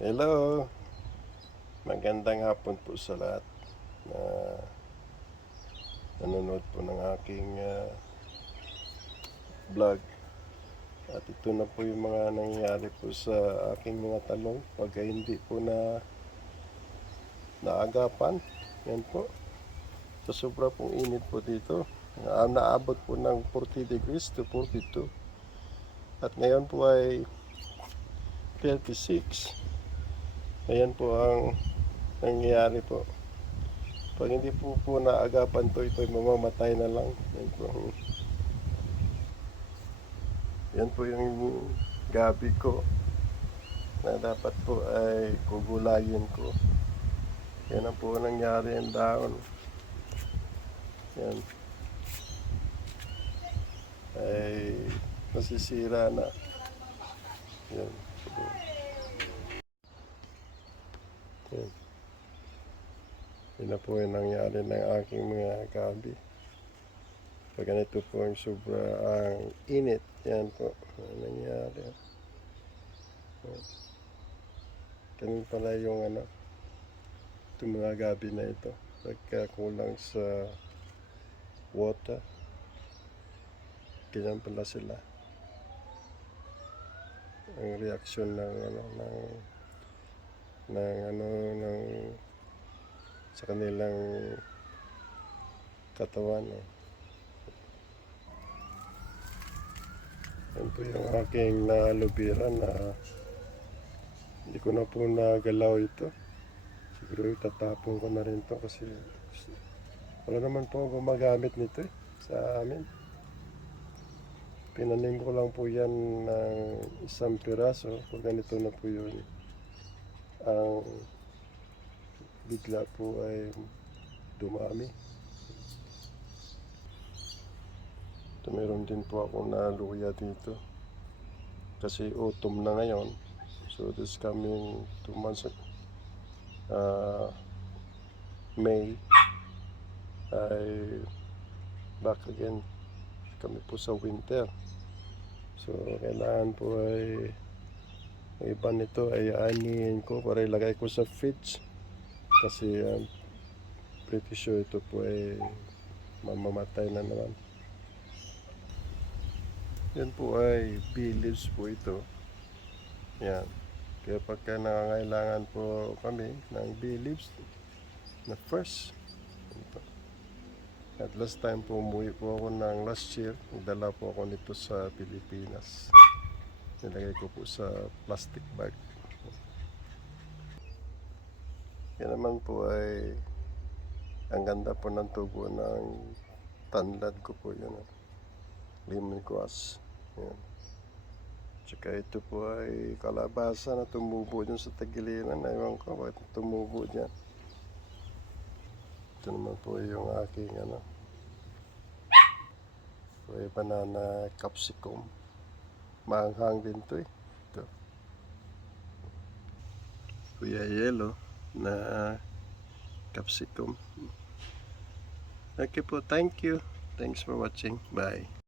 Hello. Magandang hapon po sa lahat na nanonood po ng aking ah, vlog. At ito na po yung mga nangyayari po sa aking mga talong pagka hindi po na naagapan. Yan po. Sa sobra pong init po dito. Na, naabot po ng 40 degrees to 42. At ngayon po ay 36. Ayan po ang nangyayari po. Pag hindi po po naagapan to, ito mamamatay na lang. Yan po. Yan po yung gabi ko na dapat po ay gugulayin ko. Yan ang po nangyari ang daon. Yan. Ay nasisira na. Yan. Yan. Yun na po yung nangyari ng aking mga gabi. Pag ganito po ang sobra ang init, yan po ang nangyari. Ganun pala yung ano, itong gabi na ito. Pagka kulang sa water, ganyan pala sila. Ang reaksyon ng ano, ng ng ano ng sa kanilang katawan eh. Yan po yung aking naalubira na hindi ko na po nagalaw ito. Siguro itatapon ko na rin to kasi wala naman po gumagamit nito eh, sa amin. Pinanim ko lang po yan ng isang piraso. Kung ganito na po yun. Ang bigla po ay dumami. Ito meron din po ako na luya dito. Kasi autumn na ngayon. So this coming two months uh, May ay back again kami po sa winter. So kailangan po ay ang iba nito ay anihin ko para ilagay ko sa fridge kasi um, pretty sure ito po ay mamamatay na naman. Yan po ay bee po ito. Yan. Kaya pagka nangangailangan po kami ng bee na fresh, ito. At last time po umuwi po ako ng last year, nagdala po ako nito sa Pilipinas. Nilagay ko po sa plastic bag. Yan naman po ay ang ganda po ng tubo ng tanlad ko po ah. Lemon grass. Yan. Tsaka ito po ay kalabasa na tumubo dyan sa tagiliran. Ewan ko bakit tumubo dyan. Ito naman po yung aking ano. Ito ay banana capsicum. Maanghang din to eh. Ito. Kuya yellow na capsicum. Okay po, thank you. Thanks for watching. Bye.